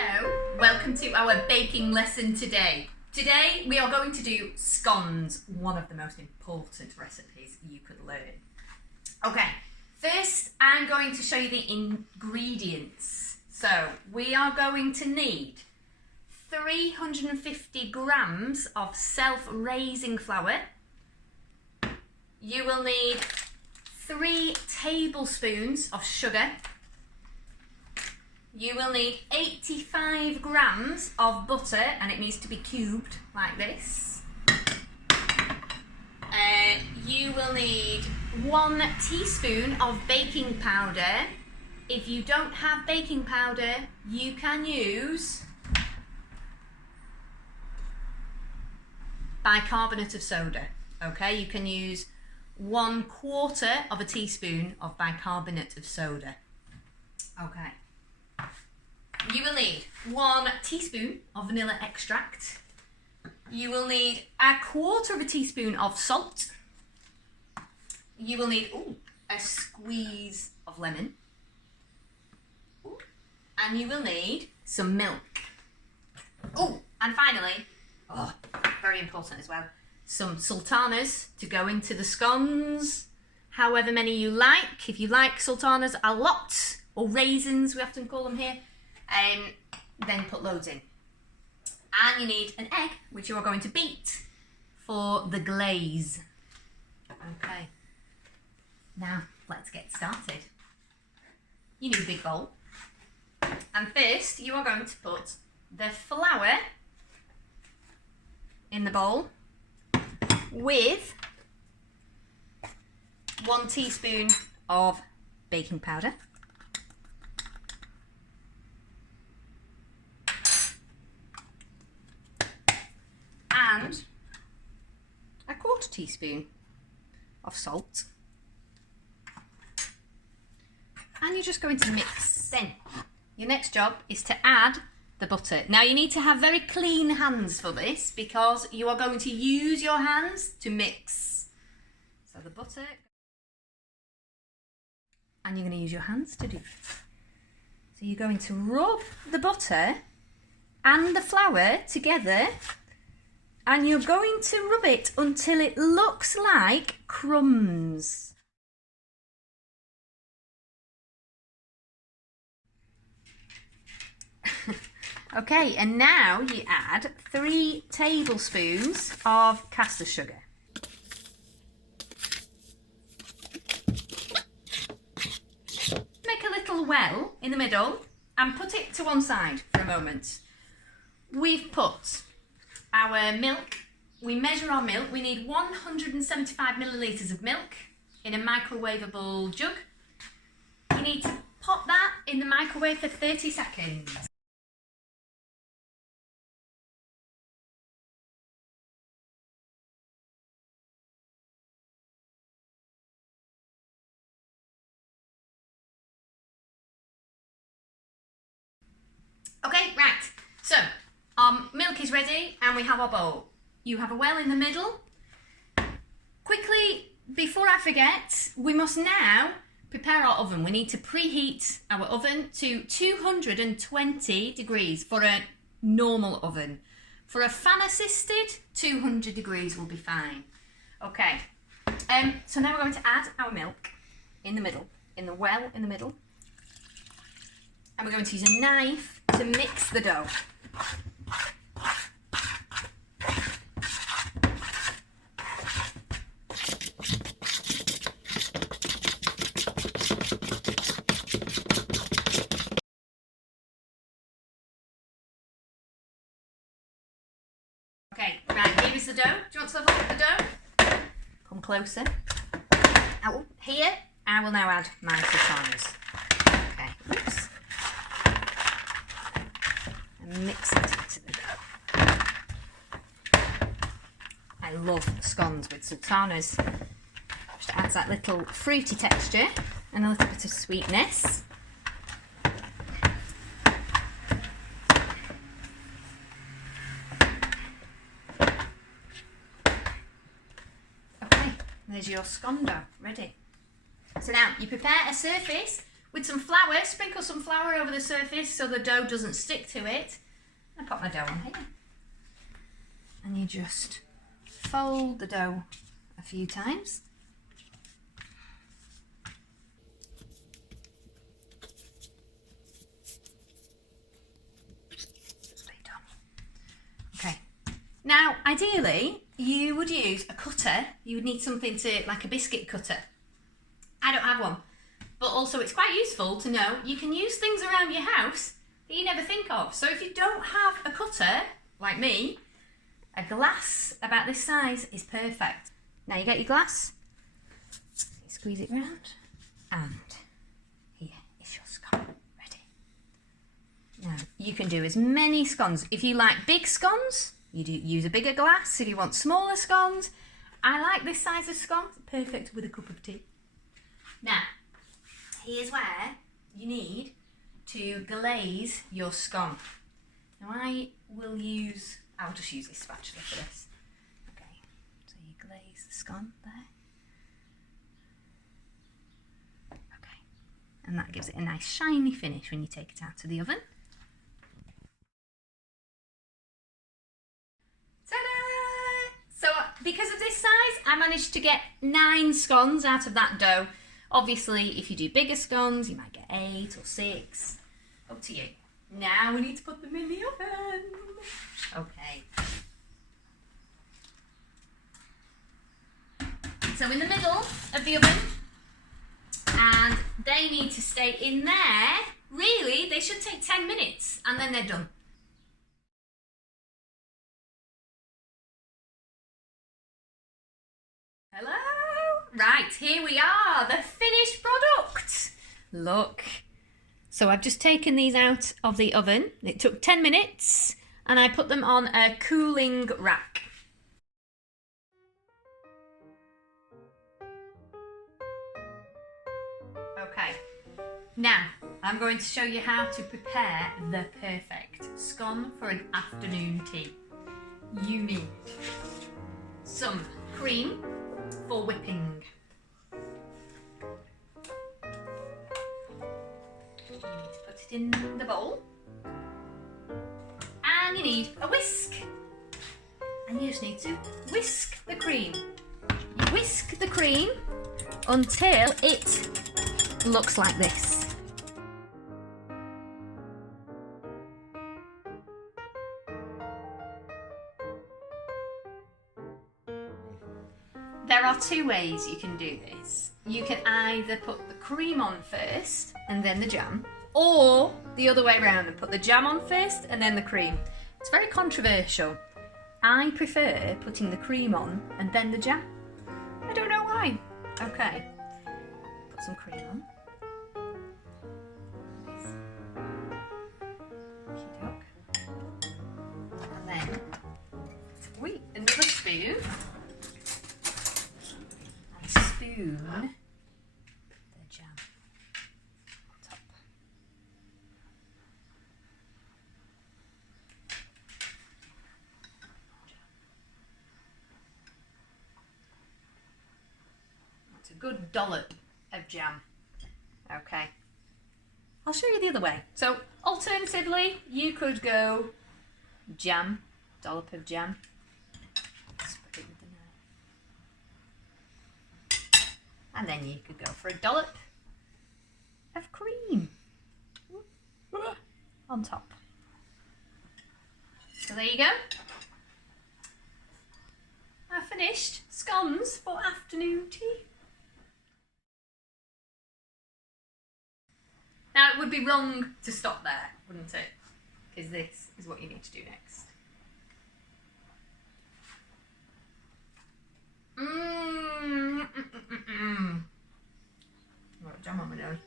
Hello, welcome to our baking lesson today. Today we are going to do scones, one of the most important recipes you could learn. Okay, first I'm going to show you the ingredients. So we are going to need 350 grams of self-raising flour. You will need 3 tablespoons of sugar. You will need 85 grams of butter, and it needs to be cubed like this. You will need 1 teaspoon of baking powder. If you don't have baking powder, you can use bicarbonate of soda. Okay, you can use 1/4 of a teaspoon of bicarbonate of soda. Okay. You will need 1 teaspoon of vanilla extract. You will need 1/4 of a teaspoon of salt. You will need a squeeze of lemon. And you will need some milk. And finally, very important as well, some sultanas to go into the scones, however many you like. If you like sultanas a lot, or raisins we often call them here, then put loads in. And you need an egg, which you are going to beat for the glaze. Okay, now let's get started. You need a big bowl. And first you are going to put the flour in the bowl with 1 teaspoon of baking powder. And 1/4 teaspoon of salt. And you're just going to mix in. Your next job is to add the butter. Now you need to have very clean hands for this because you are going to use your hands to mix. So the butter, and you're going to use your hands to do it. So you're going to rub the butter and the flour together, and you're going to rub it until it looks like crumbs. Okay, and now you add 3 tablespoons of caster sugar. Make a little well in the middle and put it to one side for a moment. We've put our milk, we measure our milk, we need 175 millilitres of milk in a microwavable jug. You need to pop that in the microwave for 30 seconds. Okay, right, so our milk is ready and we have our bowl. You have a well in the middle. Quickly, before I forget, we must now prepare our oven. We need to preheat our oven to 220 degrees for a normal oven. For a fan assisted, 200 degrees will be fine. Okay, so now we're going to add our milk in the middle, in the well in the middle. And we're going to use a knife to mix the dough. Okay, right, here is the dough. Do you want to have a look at the dough? Come closer. Here, I will now add my sultanas. Okay, oops. And mix it into the dough. I love scones with sultanas. Just adds that little fruity texture and a little bit of sweetness. Okay, there's your scone dough ready. So now you prepare a surface with some flour. Sprinkle some flour over the surface so the dough doesn't stick to it. I pop my dough on here. And you just fold the dough a few times. Okay. Now, ideally, you would use a cutter. You would need something to, like a biscuit cutter. I don't have one. But also it's quite useful to know you can use things around your house that you never think of. So if you don't have a cutter, like me, a glass about this size is perfect. Now you get your glass, you squeeze it round, and here is your scone ready. Now you can do as many scones. If you like big scones, you do use a bigger glass. If you want smaller scones, I like this size of scone. It's perfect with a cup of tea. Now, here's where you need to glaze your scone. Now I'll just use this spatula for this. Okay, so you glaze the scone there. Okay, and that gives it a nice shiny finish when you take it out of the oven. Ta-da! So because of this size, I managed to get 9 scones out of that dough. Obviously, if you do bigger scones, you might get 8 or 6. Up to you. Now we need to put them in the oven. Okay. So in the middle of the oven, and they need to stay in there. Really, they should take 10 minutes, and then they're done. Hello? Right, here we are, the finished product. Look. So I've just taken these out of the oven. It took 10 minutes and I put them on a cooling rack. Okay, now I'm going to show you how to prepare the perfect scone for an afternoon tea. You need some cream for whipping. You need to put it in the bowl. And you need a whisk. And you just need to whisk the cream. You whisk the cream until it looks like this. There are 2 ways you can do this. You can either put the cream on first and then the jam, or the other way around and put the jam on first and then the cream. It's very controversial. I prefer putting the cream on and then the jam. I don't know why. Okay, put some cream on. And then, another spoon. The jam on top. That's a good dollop of jam. Okay. I'll show you the other way. So alternatively, you could go jam, dollop of jam. Spread it with the knife. And then you could go for a dollop of cream on top. So there you go. I've finished scones for afternoon tea. Now it would be wrong to stop there, wouldn't it? Because this is what you need to do next. Got jam on my nose.